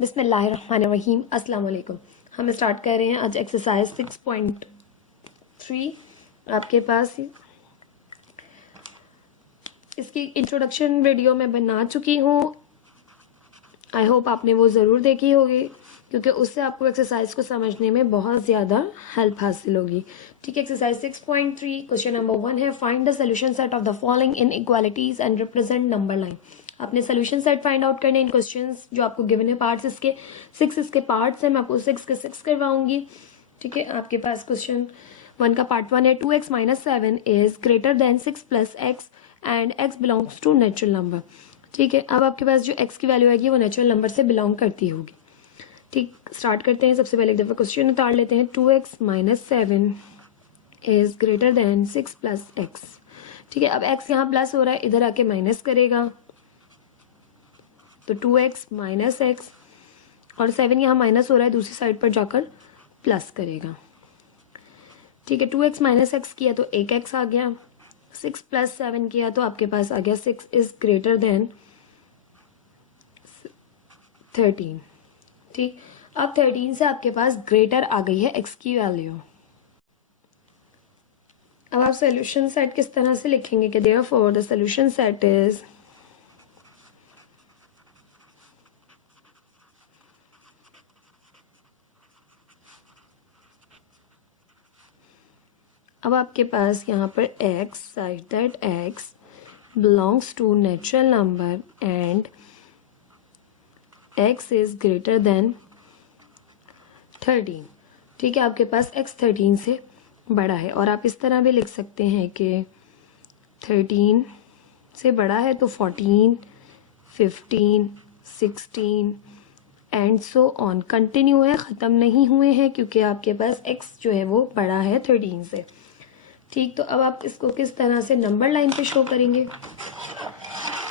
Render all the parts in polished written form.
बिस्मिल्लाहिर्रहमानिर्रहीम। अस्सलाम वालेकुम। हम स्टार्ट कर रहे हैं आज एक्सरसाइज 6.3। आपके पास इसकी इंट्रोडक्शन वीडियो मैं बना चुकी हूँ। आई होप आपने वो ज़रूर देखी होगी, क्योंकि उससे आपको एक्सरसाइज को समझने में बहुत ज़्यादा हेल्प हासिल होगी। ठीक है, एक्सरसाइज 6.3 क्वेश्चन नंबर 1 है, find the solution set of the following in equalities and represent number line. आपने सोल्यूशन सेट फाइंड आउट करने इन क्वेश्चंस जो आपको गिवन है। पार्ट्स इसके 6 इसके पार्ट्स हैं, मैं आपको 6 के 6 करवाऊंगी। ठीक है, आपके पास क्वेश्चन 1 का पार्ट 1 है, 2x minus 7 is greater than 6 plus X and x belongs to natural number. ठीक है, अब आपके पास जो x की वैल्यू आएगी वो नेचुरल नंबर से बिलोंग करती होगी। ठीक, स्टार्ट करते हैं। सबसे पहले एक दफ़ा क्वेश्चन उतार लेते हैं। 2x minus 7 is greater than 6 plus x. ठीक है, अब x यहाँ प्लस हो रहा है, इधर आके माइनस करेगा, तो 2x माइनस एक्स, और 7 यहाँ माइनस हो रहा है, दूसरी साइड पर जाकर प्लस करेगा। ठीक है, 2x माइनस एक्स किया तो 1x आ गया, 6 प्लस 7 किया तो आपके पास आ गया 6 इज ग्रेटर देन 13। ठीक, अब 13 से आपके पास ग्रेटर आ गई है x की वैल्यू। अब आप सोल्यूशन सेट किस तरह से लिखेंगे कि therefore the solution set is अब आपके पास यहाँ पर x such that x belongs to natural number and x is greater than 13। ठीक है, आपके पास x 13 से बड़ा है, और आप इस तरह भी लिख सकते हैं कि 13 से बड़ा है तो 14, 15, 16 एंड सो ऑन कंटिन्यू है, ख़त्म नहीं हुए हैं, क्योंकि आपके पास x जो है वो बड़ा है 13 से। ठीक, तो अब आप इसको किस तरह से नंबर लाइन पे शो करेंगे?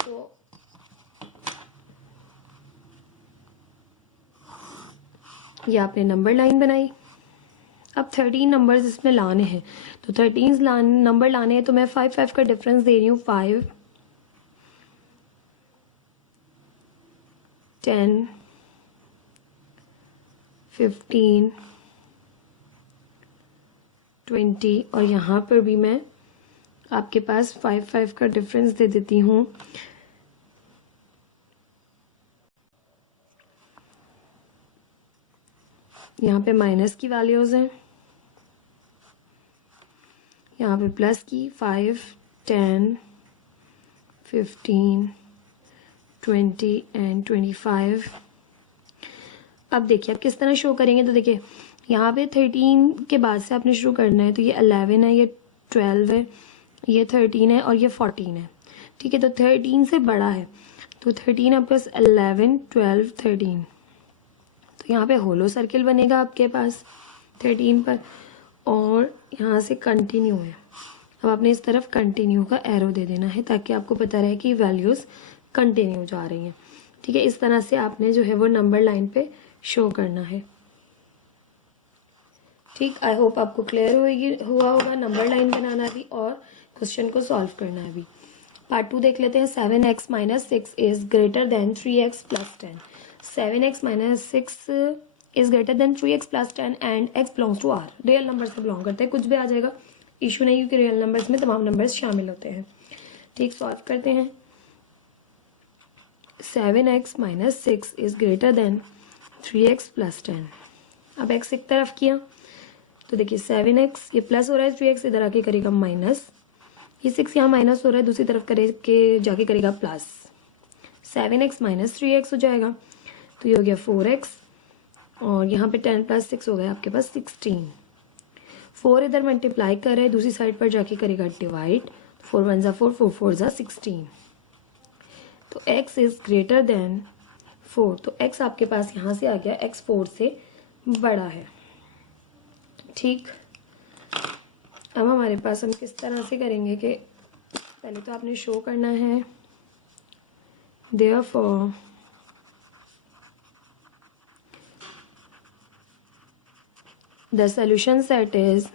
तो ये आपने नंबर लाइन बनाई। अब 13 नंबर्स इसमें लाने हैं, तो 13 नंबर लाने हैं, तो मैं 5 का डिफरेंस दे रही हूँ। 5, 10, 15, 20, और यहाँ पर भी मैं आपके पास 5 का डिफरेंस दे देती हूँ। यहाँ पे माइनस की वैल्यूज हैं, यहाँ पे प्लस की 5, 10, 15, 20 एंड 25। अब देखिए आप किस तरह शो करेंगे, तो देखिए यहाँ पे 13 के बाद से आपने शुरू करना है, तो ये 11 है, ये 12 है, ये 13 है और ये 14 है। ठीक है, तो 13 से बड़ा है, तो 13 आपके पास 11, 12, 13, तो यहाँ पे होलो सर्किल बनेगा आपके पास 13 पर, और यहाँ से कंटिन्यू है। अब आपने इस तरफ कंटिन्यू का एरो दे देना है, ताकि आपको पता रहे कि वैल्यूज़ कंटिन्यू जा रही हैं। ठीक है, इस तरह से आपने जो है वो नंबर लाइन पे शो करना है। ठीक, आई होप आपको क्लियर हुआ होगा नंबर लाइन बनाना भी और क्वेश्चन को सॉल्व करना है भी। पार्ट 2 देख लेते हैं। 7x minus 6 is greater than 3x plus 10। 7x minus 6 is greater than 3x plus 10 and x belongs to R. Real number से बिलोंग करते हैं, कुछ भी आ जाएगा, इशू नहीं, क्योंकि रियल नंबर्स में तमाम नंबर्स शामिल होते हैं। ठीक, सॉल्व करते हैं। 7x minus 6 is greater than 3x plus 10। अब x एक तरफ किया, तो देखिए 7x ये प्लस हो रहा है, 3x इधर आके करेगा माइनस, ये 6 यहाँ माइनस हो रहा है, दूसरी तरफ करके जाके करेगा प्लस। 7x माइनस 3x हो जाएगा, तो ये हो गया 4x, और यहाँ पे 10 प्लस 6 हो गया आपके पास 16। 4 इधर मल्टीप्लाई कर रहे हैं, दूसरी साइड पर जाके करेगा डिवाइड, 4 1 ज़ा 4, 4 4 ज़ा 16, तो x इज ग्रेटर देन 4, तो x आपके पास यहाँ से आ गया, x 4 से बड़ा है। ठीक, अब हमारे पास हम किस तरह से करेंगे कि पहले तो आपने शो करना है therefore the solution set is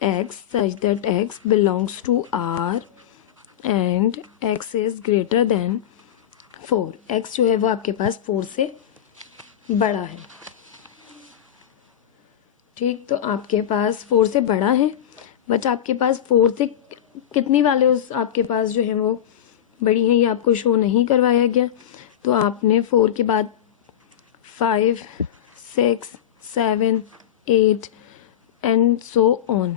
x such that x belongs to R and x is greater than 4, x जो है वो आपके पास 4 से बड़ा है। ठीक, तो आपके पास 4 से बड़ा है, बट आपके पास 4 से कितनी वैल्यूज आपके पास जो है वो बड़ी हैं, ये आपको शो नहीं करवाया गया। तो आपने 4 के बाद 5, 6, 7, 8 एंड सो ऑन,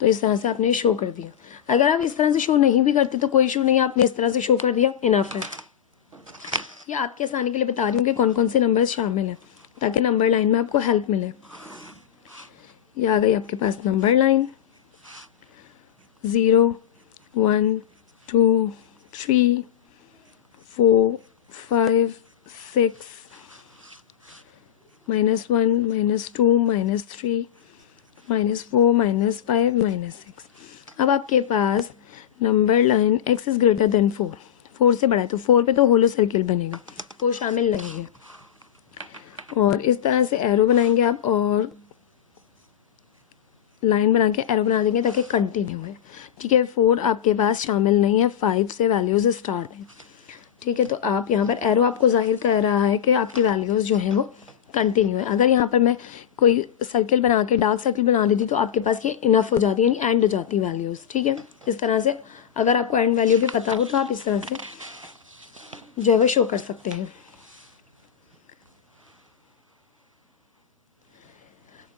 तो इस तरह से आपने शो कर दिया। अगर आप इस तरह से शो नहीं भी करते तो कोई इशू नहीं है, आपने इस तरह से शो कर दिया, इनफ है। ये आपके आसानी के लिए बता रही हूँ कि कौन कौन से नंबर शामिल हैं, ताकि नंबर लाइन में आपको हेल्प मिले। ये आ गई आपके पास नंबर लाइन, 0, 1, 2, 3, 4, 5, 6, -1, -2, -3, -4, -5, -6। अब आपके पास number line x is greater than 4, 4 से बड़ा है, तो 4 पे तो होलो सर्किल बनेगा, वो शामिल नहीं है। और इस तरह से एरो बनाएंगे आप, और लाइन बना के एरो बना देंगे ताकि कंटिन्यू है। ठीक है, 4 आपके पास शामिल नहीं है, 5 से वैल्यूज स्टार्ट है। ठीक है, तो आप यहाँ पर एरो आपको जाहिर कर रहा है कि आपकी वैल्यूज जो हैं वो कंटिन्यू है। अगर यहाँ पर मैं कोई सर्किल बना के डार्क सर्किल बना देती तो आपके पास ये इनफ हो जाती है, यानी एंड हो जाती वैल्यूज। ठीक है, इस तरह से अगर आपको एंड वैल्यू भी पता हो तो आप इस तरह से जो है वो शो कर सकते हैं।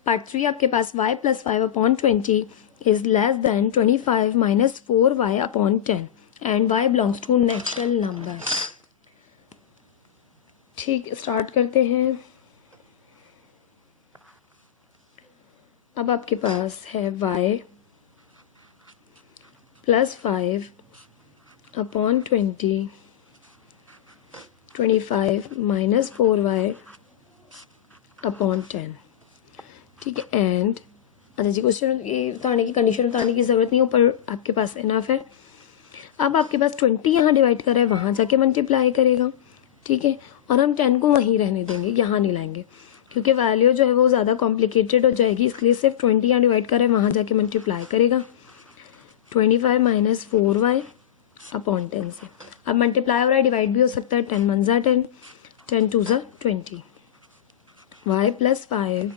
पार्ट 3 आपके पास y + 5/20 is less than 25 - 4y/10 and y belongs to natural number. ठीक, स्टार्ट करते हैं। अब आपके पास है y + 5/20, 25 - 4y/10। ठीक है, एंड अच्छा जी, क्वेश्चन बताने की कंडीशन बताने की ज़रूरत नहीं, ऊपर आपके पास इनफ है। अब आपके पास 20 यहाँ डिवाइड कर रहा है, वहाँ जाके मल्टीप्लाई करेगा। ठीक है, और हम 10 को वहीं रहने देंगे, यहाँ नहीं लाएंगे, क्योंकि वैल्यू जो है वो ज़्यादा कॉम्प्लिकेटेड हो जाएगी, इसलिए सिर्फ 20 यहाँ डिवाइड कर रहा है, वहाँ जाके मल्टीप्लाई करेगा 25 - 4y/10 से। अब मल्टीप्लाई हो रहा है, डिवाइड भी हो सकता है, 10 1 ज़ा 10, 10 2 ज़ा 20। y + 5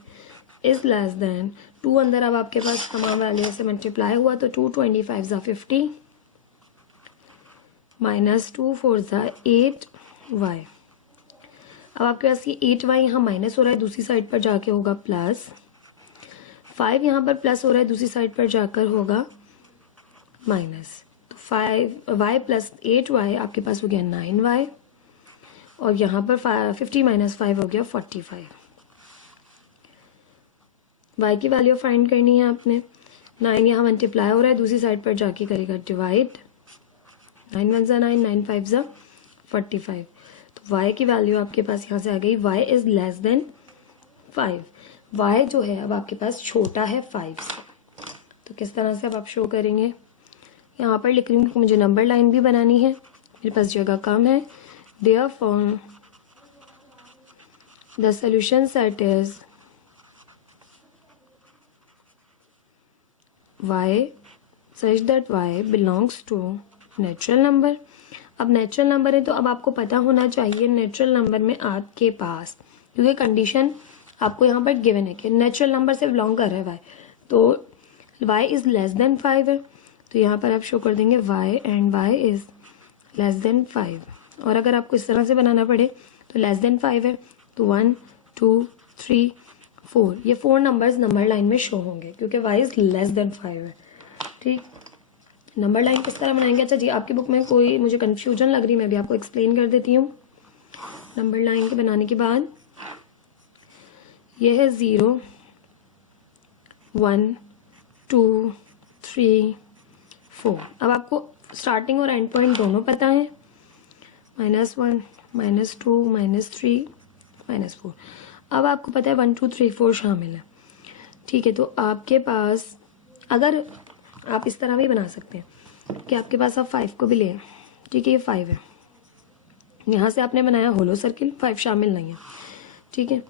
इज लेस देन 2, अंदर अब आपके पास तमाम वैल्यू से मल्टीप्लाई हुआ तो 2 25 ज़ा 50 -2 4 ज़ा 8y। अब आपके पास ये 8y यहाँ माइनस हो रहा है, दूसरी साइड पर जाके होगा प्लस, 5 यहाँ पर प्लस हो रहा है, दूसरी साइड पर जाकर होगा माइनस। तो 5y + 8y आपके पास हो गया 9y, और यहाँ पर 50 - 5 हो गया 45। y की वैल्यू फाइंड करनी है आपने। 9 यहाँ मल्टीप्लाई हो रहा है, दूसरी साइड पर जाके करेगा डिवाइड, 9 1 ज़ा 9, 9 5 ज़ा 45। तो y की वैल्यू आपके पास यहाँ से आ गई, y is less then 5। y जो है अब आपके पास छोटा है 5 से। तो किस तरह से अब आप शो करेंगे, यहाँ पर लिख रही हूँ कि मुझे नंबर लाइन भी बनानी है, मेरे पास जगह कम है। Therefore the solution set is y such that y belongs to natural number. अब नेचुरल नंबर है तो अब आपको पता होना चाहिए नेचुरल नंबर में आपके पास, क्योंकि कंडीशन आपको यहाँ पर गिवन है कि नेचुरल नंबर से बिलोंग कर रहा है y, तो y इज लेस देन 5 है, तो यहाँ पर आप शो कर देंगे y and y is less then 5। और अगर आपको इस तरह से बनाना पड़े तो लेस देन 5 है तो 1 2 3 4, ये 4 नंबर्स नंबर लाइन में शो होंगे क्योंकि y इज लेस देन 5 है। ठीक, नंबर लाइन किस तरह बनाएंगे, अच्छा जी आपकी बुक में कोई मुझे कंफ्यूजन लग रही, मैं भी आपको एक्सप्लेन कर देती हूँ। नंबर लाइन के बनाने के बाद ये है 0 1 2 3 4। अब आपको स्टार्टिंग और एंड पॉइंट दोनों पता है, -1 -2 -3 -4। अब आपको पता है 1 2 3 4 शामिल है। ठीक है, तो आपके पास अगर आप इस तरह भी बना सकते हैं कि आपके पास आप 5 को भी ले, ठीक है, ये 5 है, यहाँ से आपने बनाया होलो सर्किल, 5 शामिल नहीं है। ठीक है,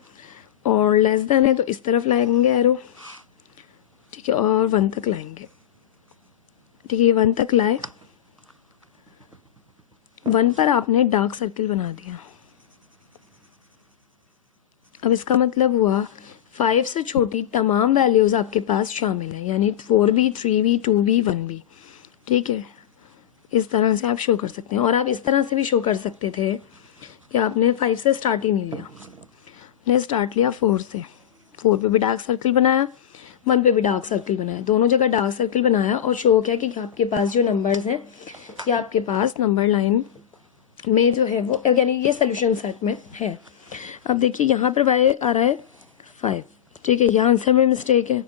और लेस देन है तो इस तरफ लाएंगे एरो, ठीक है, और 1 तक लाएंगे। ठीक है, ये 1 तक लाए, 1 पर आपने डार्क सर्किल बना दिया। अब इसका मतलब हुआ 5 से छोटी तमाम वैल्यूज़ आपके पास शामिल हैं, यानी 4b, 3b, 2b, 1b। ठीक है, इस तरह से आप शो कर सकते हैं। और आप इस तरह से भी शो कर सकते थे कि आपने 5 से स्टार्ट ही नहीं लिया, आपने स्टार्ट लिया 4 से। 4 पे भी डार्क सर्किल बनाया, 1 पे भी डार्क सर्किल बनाया, दोनों जगह डार्क सर्किल बनाया और शो किया कि आपके पास जो नंबर्स हैं ये आपके पास नंबर लाइन में जो है वो, यानी ये सोल्यूशन सेट में है। अब देखिए यहाँ पर y आ रहा है 5, ठीक है, यहाँ आंसर में मिस्टेक है।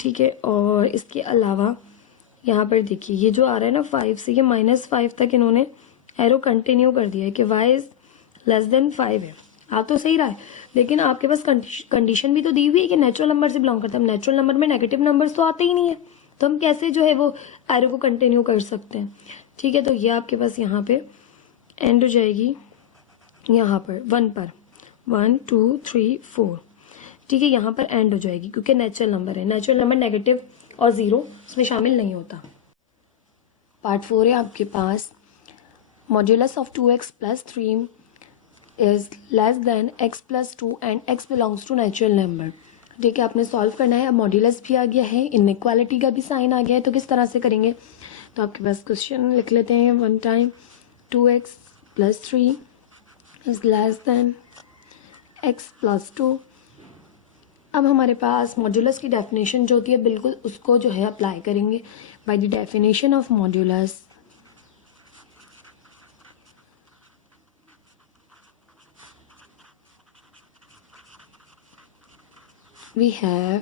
ठीक है, और इसके अलावा यहाँ पर देखिए ये जो आ रहा है ना 5 से, ये -5 तक इन्होंने एरो कंटिन्यू कर दिया है कि y इज लेस देन 5 है। आ तो सही रहा है, लेकिन आपके पास कंडीशन भी तो दी हुई है कि नेचुरल नंबर से बिलोंग करता है। नेचुरल नंबर में नेगेटिव नंबर्स तो आते ही नहीं है, तो हम कैसे जो है वो एरो को कंटिन्यू कर सकते हैं। ठीक है, तो ये आपके पास यहाँ पे एंड हो जाएगी, यहाँ पर 1 पर 1 2 3 4। ठीक है, यहाँ पर एंड हो जाएगी क्योंकि नेचुरल नंबर है। नेचुरल नंबर नेगेटिव और 0 इसमें शामिल नहीं होता। पार्ट 4 है आपके पास, modulus of 2x plus 3 is less than x plus 2 and x belongs to natural number. ठीक है, आपने सॉल्व करना है। अब मॉड्यूलस भी आ गया है, इनइक्वालिटी का भी साइन आ गया है, तो किस तरह से करेंगे। तो आपके पास क्वेश्चन लिख लेते हैं one time. 2x plus 3 is less than x plus 2। अब हमारे पास मॉड्यूलस की डेफिनेशन जो होती है बिल्कुल उसको जो है अप्लाई करेंगे। By the definition of modulus we have,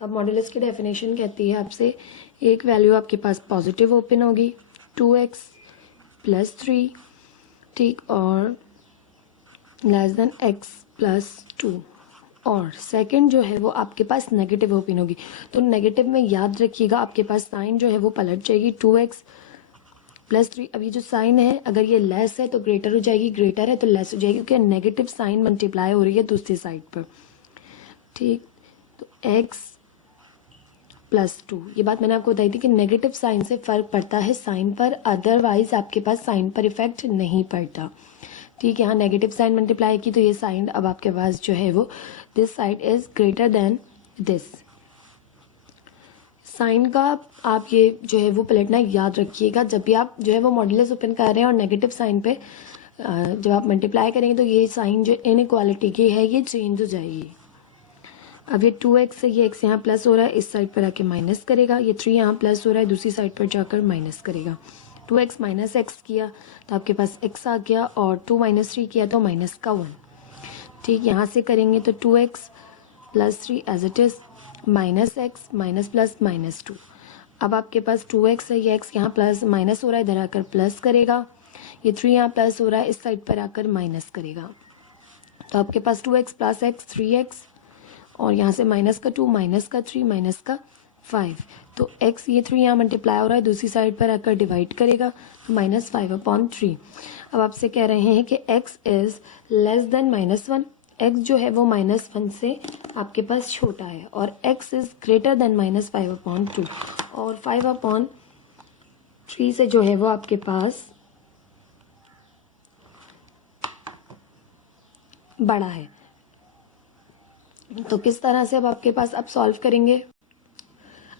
अब मॉड्यूलस की डेफिनेशन कहती है आपसे एक वैल्यू आपके पास पॉजिटिव ओपन होगी 2x प्लस 3, ठीक, और लेस देन x प्लस 2, और सेकंड जो है वो आपके पास नेगेटिव ओपन होगी। तो नेगेटिव में याद रखिएगा आपके पास साइन जो है वो पलट जाएगी 2x प्लस 3। अब ये जो साइन है अगर ये लेस है तो ग्रेटर हो जाएगी, ग्रेटर है तो लेस हो जाएगी, क्योंकि नेगेटिव साइन मल्टीप्लाई हो रही है दूसरी साइड पर। ठीक, तो x प्लस 2, ये बात मैंने आपको बताई थी कि नेगेटिव साइन से फर्क पड़ता है साइन पर, अदरवाइज आपके पास साइन पर इफेक्ट नहीं पड़ता। ठीक है, यहाँ नेगेटिव साइन मल्टीप्लाई की तो ये साइन अब आपके पास जो है वो this side is greater than this. Sign का आप ये जो है वो पलटना याद रखिएगा जब भी आप जो है वो मॉड्यूलस ओपन कर रहे हैं और नेगेटिव साइन पे जब आप मल्टीप्लाई करेंगे तो ये साइन जो इनइक्वालिटी की है ये चेंज हो जाएगी। अब ये 2x से ये x यहाँ प्लस हो रहा है, इस साइड पर आके माइनस करेगा, ये 3 यहाँ प्लस हो रहा है, दूसरी साइड पर जाकर माइनस करेगा। 2x माइनस x किया तो आपके पास x आ गया, और 2 माइनस 3 किया तो माइनस का 1। ठीक, यहाँ से करेंगे तो 2x plus 3 as it is, minus x minus plus minus 2। अब आपके पास 2x है, ये x यहाँ प्लस माइनस हो रहा है, इधर आकर प्लस करेगा, ये 3 यहाँ प्लस हो रहा है, इस साइड पर आकर माइनस करेगा। तो आपके पास 2x प्लस x 3x, और यहाँ से माइनस का 2 माइनस का 3 माइनस का 5। तो x ये 3 यहाँ मल्टीप्लाई हो रहा है, दूसरी साइड पर आकर डिवाइड करेगा, -5/3। अब आपसे कह रहे हैं कि x is less then -1, x जो है वो -1 से आपके पास छोटा है, और x इज ग्रेटर देन -5/2, और 5/3 से जो है वो आपके पास बड़ा है। तो किस तरह से अब आपके पास अब सॉल्व करेंगे।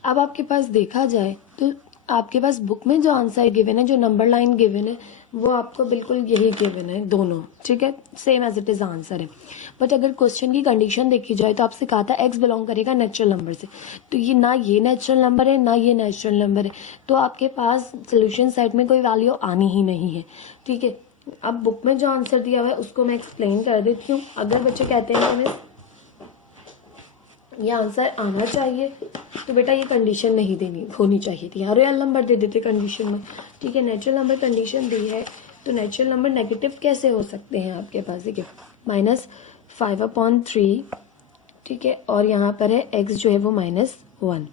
अब आपके पास देखा जाए तो आपके पास बुक में जो आंसर गिवन है, जो नंबर लाइन गिवन है, वो आपको बिल्कुल यही गिवन है दोनों। ठीक है, same as it is answer है। बट अगर क्वेश्चन की कंडीशन देखी जाए तो आपसे कहा था x बिलोंग करेगा नेचुरल नंबर से, तो ये ना ये नेचुरल नंबर है ना ये नेचुरल नंबर है, तो आपके पास सोल्यूशन सेट में कोई वैल्यू आनी ही नहीं है। ठीक है, अब बुक में जो आंसर दिया हुआ है उसको मैं एक्सप्लेन कर देती हूँ। अगर बच्चे कहते हैं हमें ये आंसर आना चाहिए तो बेटा ये कंडीशन नहीं देनी होनी चाहिए थी, यहाँ रियल नंबर दे देते कंडीशन में। ठीक है, नेचुरल नंबर कंडीशन दी है, तो नेचुरल नंबर नेगेटिव कैसे हो सकते हैं आपके पास, देखिए -5/3। ठीक है, और यहाँ पर है x जो है वो -1।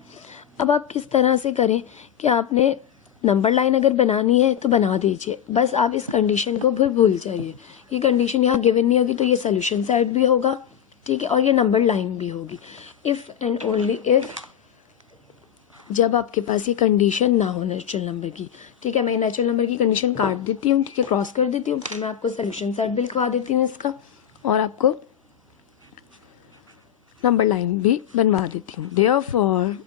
अब आप किस तरह से करें कि आपने नंबर लाइन अगर बनानी है तो बना दीजिए, बस आप इस कंडीशन को भी भूल जाइए। ये कंडीशन यहाँ गिवन नहीं होगी तो ये सोल्यूशन साइड भी होगा, ठीक है, और ये नंबर लाइन भी होगी। इफ एंड ओनली इफ जब आपके पास ये कंडीशन ना हो नेचुरल नंबर की। ठीक है, मैं नेचुरल नंबर की कंडीशन काट देती हूँ, ठीक है, क्रॉस कर देती हूँ, फिर मैं आपको सोल्यूशन सेट भी लिखवा देती हूँ इसका, और आपको नंबर लाइन भी बनवा देती हूँ। Therefore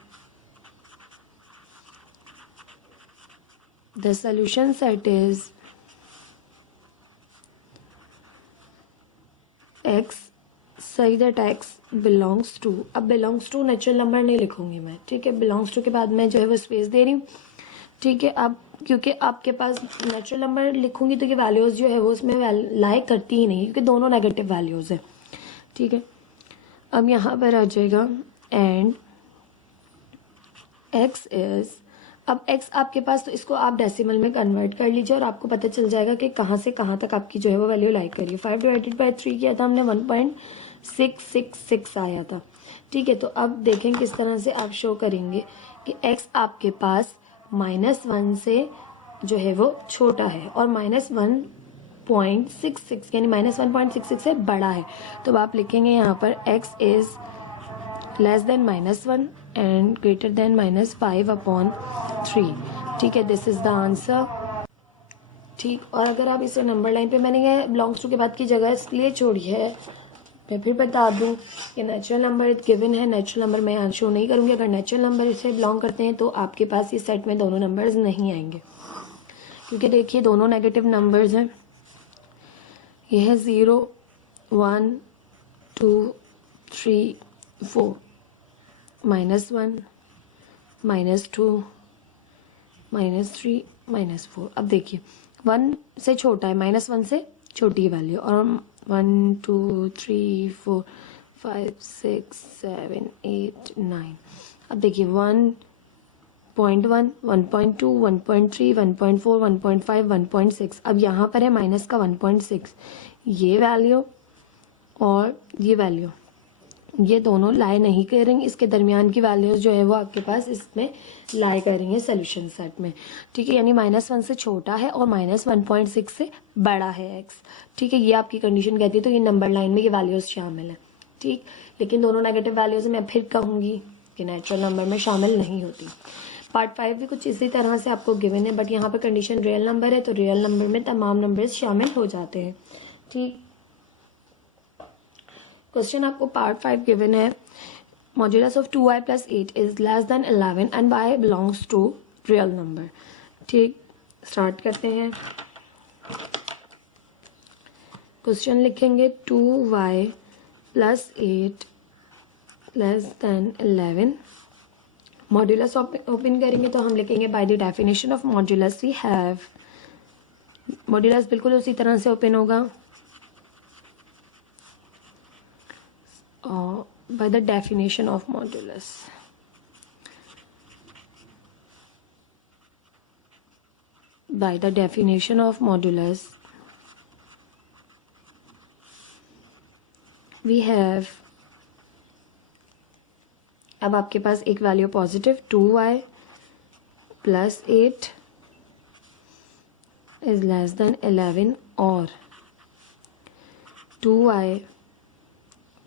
the solution set is x सही दैट x बिलोंग्स टू, अब बिलोंग्स टू नेचुरल नंबर नहीं लिखूंगी मैं, ठीक है, बिलोंग्स टू के बाद मैं जो है वो स्पेस दे रही हूँ। ठीक है, अब क्योंकि आपके पास नेचुरल नंबर लिखूंगी तो ये वैल्यूज जो है वो उसमें लाई करती ही नहीं, क्योंकि दोनों नेगेटिव वैल्यूज है। ठीक है, अब यहाँ पर आ जाएगा एंड x इज, अब x आपके पास, तो इसको आप डेसिमल में कन्वर्ट कर लीजिए और आपको पता चल जाएगा कि कहाँ से कहाँ तक आपकी जो है वो वैल्यू लाइक करिए। 5/3 किया था हमने, 1.666 आया था। ठीक है, तो अब देखें किस तरह से आप शो करेंगे कि x आपके पास -1 से जो है वो छोटा है और -1.66 यानी -1.66 से बड़ा है। तो आप लिखेंगे यहाँ पर x is less then -1 and greater than -5/3। ठीक है, दिस इज द आंसर। ठीक, और अगर आप इसे नंबर लाइन पे, मैंने ये बिलोंग्स टू के बाद की जगह इसलिए छोड़ी है, मैं फिर बता दूं कि नेचुरल नंबर गिवन है, नेचुरल नंबर मैं यहाँ शो नहीं करूँगी। अगर नेचुरल नंबर इसे बिलोंग करते हैं तो आपके पास इस सेट में दोनों नंबर्स नहीं आएंगे, क्योंकि देखिए दोनों नेगेटिव नंबर्स हैं। यह है 0 1 2 3 4, -1 -2 -3 -4। अब देखिए 1 से छोटा है, -1 से छोटी वैल्यू, और 1 2 3 4 5 6 7 8 9। अब देखिए 1.1 1.2 1.3 1.4 1.5 1.6। अब यहाँ पर है माइनस का 1.6, ये वैल्यू और ये वैल्यू, ये दोनों लाई नहीं करेंगे, इसके दरमियान की वैल्यूज जो है वो आपके पास इसमें लाई करेंगे सोल्यूशन सेट में। ठीक है, यानी -1 से छोटा है और -1.6 से बड़ा है x। ठीक है, ये आपकी कंडीशन कहती है, तो ये नंबर लाइन में ये वैल्यूज शामिल है। ठीक, लेकिन दोनों नेगेटिव वैल्यूज मैं फिर कहूँगी कि नेचुरल नंबर में शामिल नहीं होती। पार्ट 5 भी कुछ इसी तरह से आपको गिवन है, बट यहाँ पर कंडीशन रियल नंबर है, तो रियल नंबर में तमाम नंबर्स शामिल हो जाते हैं। ठीक, क्वेश्चन आपको पार्ट 5 गिवन है, modulus of 2y + 8 is less than 11 and y belongs to real number. ठीक, स्टार्ट करते हैं। क्वेश्चन लिखेंगे 2y + 8 less than 11, modulus open करेंगे तो हम लिखेंगे by the definition of modulus we have, modulus बिल्कुल उसी तरह से ओपन होगा, by the definition of modulus, by the definition of modulus we have, अब आपके पास एक value positive 2y + 8 is less than 11 और 2y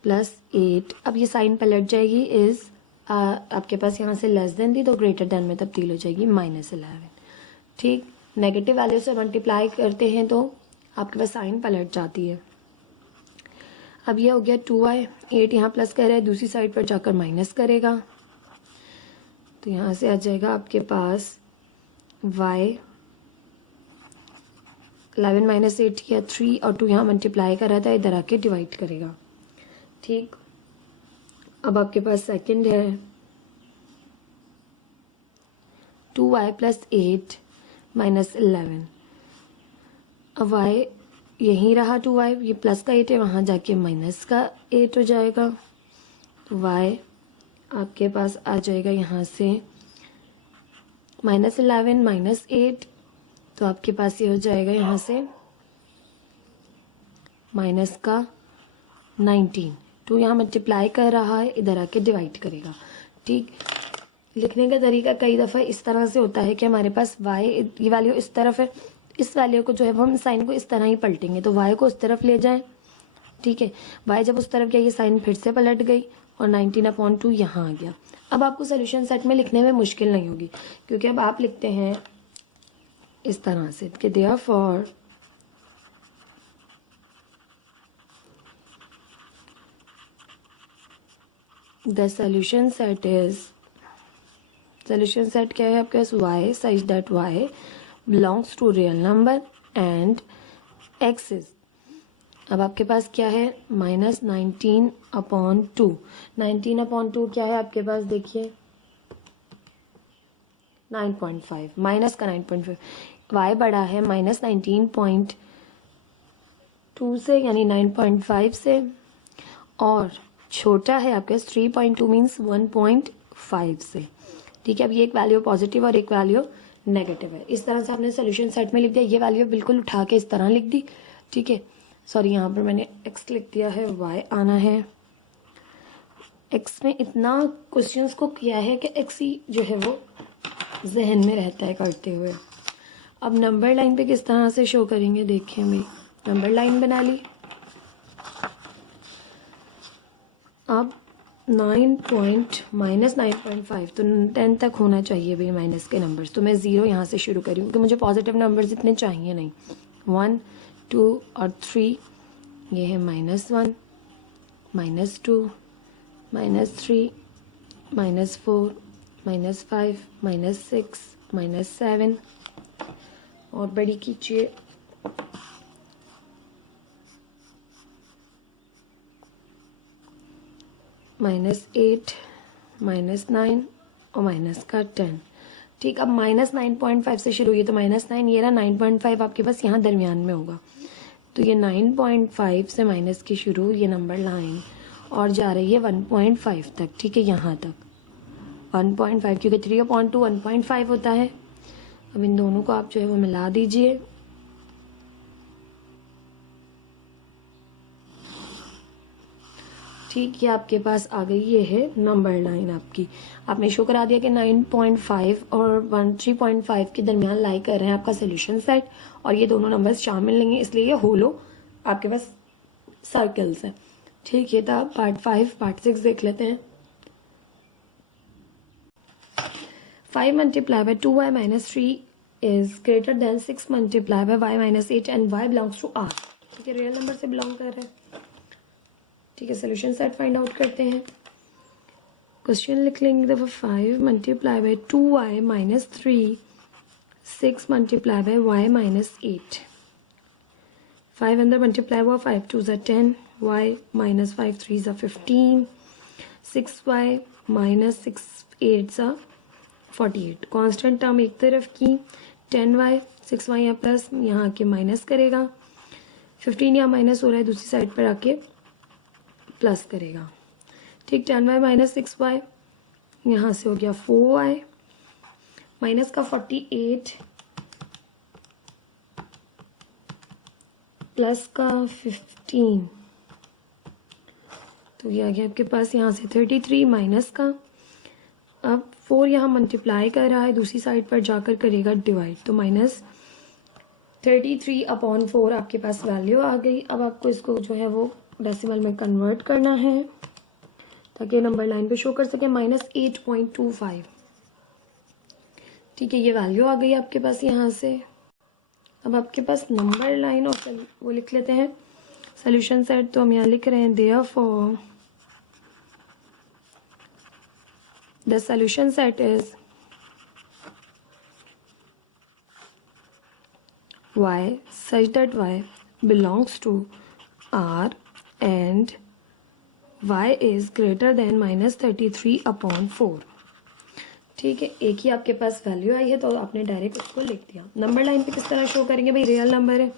+ 8, अब ये साइन पलट जाएगी, इज आपके पास यहाँ से लेस देन थी तो ग्रेटर देन में तब्दील हो जाएगी -11। ठीक, नेगेटिव वैल्यू से मल्टीप्लाई करते हैं तो आपके पास साइन पलट जाती है। अब ये हो गया 2y, 8 यहाँ प्लस कर रहा है, दूसरी साइड पर जाकर माइनस करेगा, तो यहाँ से आ जाएगा आपके पास y, 11 - 8 किया 3 और 2 यहाँ मल्टीप्लाई कर रहा था, इधर आके डिवाइड करेगा। ठीक, अब आपके पास सेकंड है 2y + 8 - 11, अब y यहीं रहा 2y, ये प्लस का 8 है, वहाँ जाके माइनस का 8 हो जाएगा, तो y आपके पास आ जाएगा यहाँ से -11 - 8, तो आपके पास ये हो जाएगा यहाँ से माइनस का 19, 2 यहाँ मल्टीप्लाई कर रहा है, इधर आके डिवाइड करेगा। ठीक, लिखने का तरीका कई दफ़ा इस तरह से होता है कि हमारे पास y, ये वैल्यू इस तरफ है, इस वैल्यू को जो है वो हम साइन को इस तरह ही पलटेंगे, तो y को उस तरफ ले जाएं। ठीक है, y जब उस तरफ गया ये साइन फिर से पलट गई, और 19/2 यहाँ आ गया। अब आपको सोल्यूशन सेट में लिखने में मुश्किल नहीं होगी, क्योंकि अब आप लिखते हैं इस तरह से कि therefore the solution set is, solution set क्या है आपके पास, y such that y belongs to real number and x is, अब आपके पास क्या है -19/2। 19/2 क्या है आपके पास, देखिए 9.5, माइनस का 9.5, y बड़ा है -19.2 से यानी 9.5 से, और छोटा है आपके पास 3.2 मीन्स 1.5 से। ठीक है, अब ये एक वैल्यू पॉजिटिव और एक वैल्यू नेगेटिव है। इस तरह से आपने सोल्यूशन सेट में लिख दिया। ये वैल्यू बिल्कुल उठा के इस तरह लिख दी। ठीक है, सॉरी यहाँ पर मैंने x लिख दिया है, y आना है। x में इतना क्वेश्चंस को किया है कि x ही जो है वो जहन में रहता है करते हुए। अब नंबर लाइन पे किस तरह से शो करेंगे, देखिए भाई नंबर लाइन बना ली। अब -9.5 तो 10 तक होना चाहिए भाई माइनस के नंबर्स, तो मैं 0 यहाँ से शुरू करी क्योंकि मुझे पॉजिटिव नंबर्स इतने चाहिए नहीं। 1, 2 और 3, ये है -1, -2, -3, -4, -5, -6, -7 और बड़ी कीजिए -8, -9 और माइनस का 10। ठीक, अब -9.5 से शुरू हुई तो -9, ये रहा 9.5 आपके पास यहाँ दरमियान में होगा, तो ये 9.5 से माइनस की शुरू ये नंबर लाइन और जा रही है 1.5 तक। ठीक है, यहाँ तक 1.5, क्योंकि 3/2 1.5 होता है। अब इन दोनों को आप जो है वो मिला दीजिए। ठीक, ये आपके पास आ गई, ये है नंबर लाइन आपकी। आपने शो करा दिया कि 9.5 और 3.5 के दरमियान लाई कर रहे हैं आपका सोल्यूशन सेट, और ये दोनों नंबर्स शामिल नहीं है, इसलिए ये होलो आपके पास सर्कल्स है। ठीक, ये था पार्ट 5। पार्ट 6 देख लेते हैं। 5 multiply by 2y minus 3 is greater than 6 multiply by y minus 8 and y belongs to r। ठीक है, रियल नंबर से बिलोंग कर रहा है। ठीक है, सोल्यूशन सेट फाइंड आउट करते हैं। क्वेश्चन लिख लेंगे दफा 5 multiply by 2y minus 3, 6 multiply by y minus 8। 5 अंदर मल्टीप्लाई हुआ, 5 2s are 10, y minus 5 3s are 15, 6y minus 6 8s are 48। Constant term एक तरफ की, 10y 6y यहाँ प्लस, यहाँ आके माइनस करेगा, 15 यहाँ माइनस हो रहा है, दूसरी साइड पर आके प्लस करेगा। ठीक, 10y माइनस 6y यहाँ से हो गया 4y माइनस का 48 प्लस का 15, तो ये आ गया आपके पास यहाँ से 33 माइनस का, अब 4 यहाँ मल्टीप्लाई कर रहा है, दूसरी साइड पर जाकर करेगा डिवाइड, तो -33/4 आपके पास वैल्यू आ गई। अब आपको इसको जो है वो डेसिमल में कन्वर्ट करना है ताकि नंबर लाइन पे शो कर सके, -8.25। ठीक है, ये वैल्यू आ गई आपके पास यहाँ से। अब आपके पास नंबर लाइन और वो लिख लेते हैं सोल्यूशन सेट, तो हम यहाँ लिख रहे हैं therefore the solution set is y such that y belongs to R and y is greater than -33/4। ठीक है, एक ही आपके पास वैल्यू आई है तो आपने डायरेक्ट उसको लिख दिया। नंबर लाइन पे किस तरह शो करेंगे भाई, रियल नंबर है,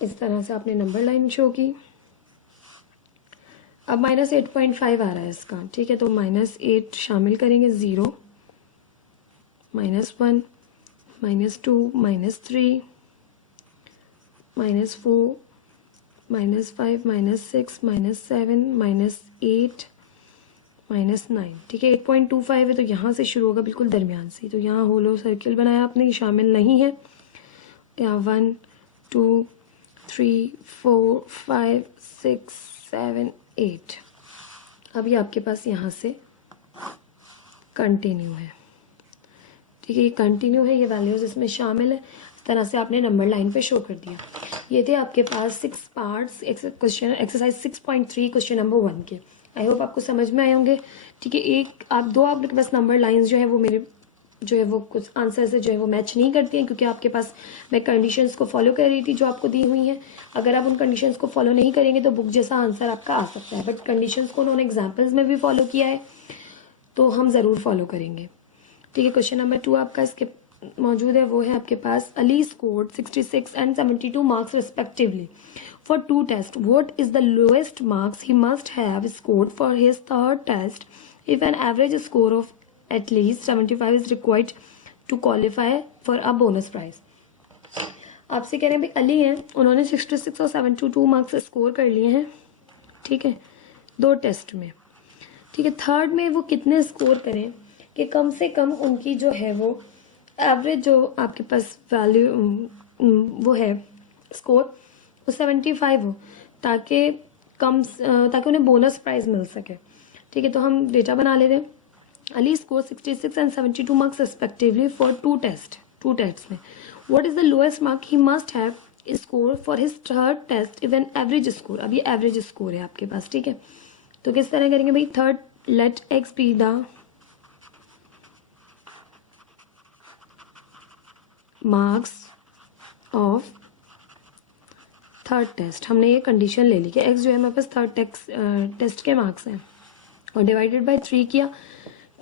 इस तरह से आपने नंबर लाइन शो की। अब -8.5 आ रहा है इसका। ठीक है, तो -8 शामिल करेंगे, 0 -1 -2 -3 -4 -5 -6 -7 -8 -9। ठीक है, 8.25 है तो यहाँ से शुरू होगा बिल्कुल दरमियान से, तो यहाँ होलो सर्किल बनाया आपने, शामिल नहीं है। यहाँ 1 2 3 4 5 6 7, 8। अभी आपके पास यहाँ से कंटिन्यू है, ठीक है, ये कंटिन्यू है, ये वैल्यूज इसमें शामिल है। इस तरह से आपने नंबर लाइन पे शो कर दिया। ये थे आपके पास 6 parts question exercise 6.3 question number 1 के। आई होप आपको समझ में आए होंगे, ठीक है। आपके पास नंबर लाइंस जो है वो मेरे जो है वो कुछ आंसर से जो है वो मैच नहीं करती हैं, क्योंकि आपके पास मैं कंडीशंस को फॉलो कर रही थी जो आपको दी हुई हैं। अगर आप उन कंडीशंस को फॉलो नहीं करेंगे तो बुक जैसा आंसर आपका आ सकता है, बट कंडीशंस को उन्होंने एग्जाम्पल्स में भी फॉलो किया है तो हम ज़रूर फॉलो करेंगे, ठीक है। क्वेश्चन नंबर 2 आपका इसके मौजूद है, वो है आपके पास Ali scored 66 and 72 marks respectively for 2 test. What is the lowest marks he must have scored for his third test if an average score of at least 75 is required to qualify for a bonus prize। आपसे कह रहे हैं भाई अली हैं, उन्होंने 66 और 72 marks score कर लिए हैं, ठीक है, 2 टेस्ट में, ठीक है। थर्ड में वो कितने स्कोर करें कि कम से कम उनकी जो है वो एवरेज जो आपके पास वैल्यू वो है स्कोर वो 75 हो, ताकि उन्हें बोनस प्राइज मिल सके, ठीक है। तो हम डेटा बना लेते हैं। Ali scored 66 and 72 marks respectively for 2 tests में। What is the lowest mark he must have scored for his third test if an average score। अब ये एवरेज स्कोर है आपके पास, ठीक है। तो किस तरह करेंगे भाई, third let x be the marks of third test. हमने ये कंडीशन ले ली कि x जो है हमारे पास थर्ड टेस्ट के मार्क्स हैं और डिवाइडेड बाय 3 किया,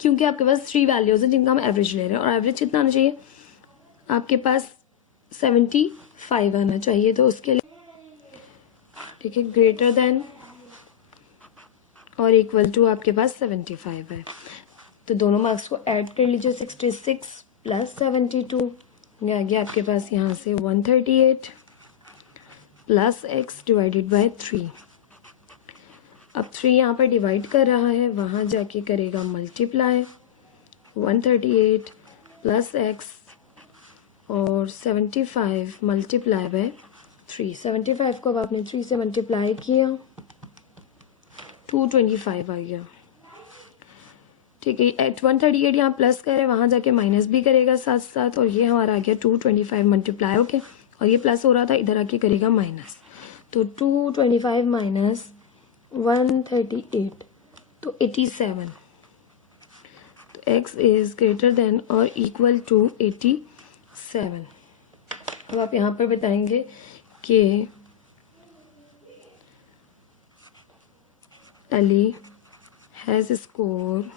क्योंकि आपके पास 3 वैल्यूज हैं जिनका हम एवरेज ले रहे हैं, और एवरेज कितना आना चाहिए आपके पास 75 आना चाहिए। तो उसके लिए ठीक है, ग्रेटर देन और इक्वल टू आपके पास 75 है, तो दोनों मार्क्स को ऐड कर लीजिए। 66 प्लस 72 ये आ गया आपके पास यहाँ से 138 प्लस x डिवाइडेड बाय 3। अब 3 यहाँ पर डिवाइड कर रहा है, वहाँ जाके करेगा मल्टीप्लाई 138 प्लस x और 75 मल्टीप्लाई बाय 3। 75 को अब आपने 3 से मल्टीप्लाई किया 225 आ गया, ठीक है। 138 यहाँ प्लस करे, वहाँ जाके माइनस भी करेगा साथ साथ, और ये हमारा आ गया 225 मल्टीप्लाई, ओके। और ये प्लस हो रहा था, इधर आके करेगा माइनस, तो 225 माइनस 138 तो 87, तो x इज ग्रेटर देन और इक्वल टू 87। अब आप यहाँ पर बताएंगे कि Ali has score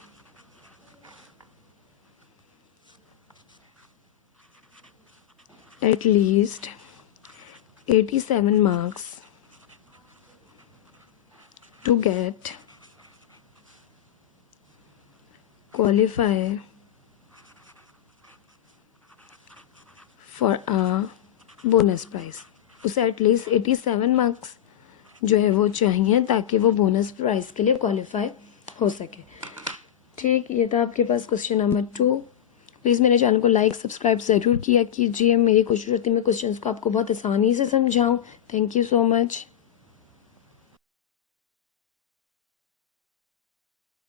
at least 87 marks to get qualify for a bonus prize। उसे एटलीस्ट 87 मार्क्स जो है वो चाहिए ताकि वो बोनस प्राइज के लिए क्वालिफाई हो सके, ठीक। ये था आपके पास क्वेश्चन नंबर 2। प्लीज़ मेरे चैनल को लाइक सब्सक्राइब ज़रूर किया कीजिए। मेरी कोशिश होती है मैं क्वेश्चंस को आपको बहुत आसानी से समझाऊं। Thank you so much.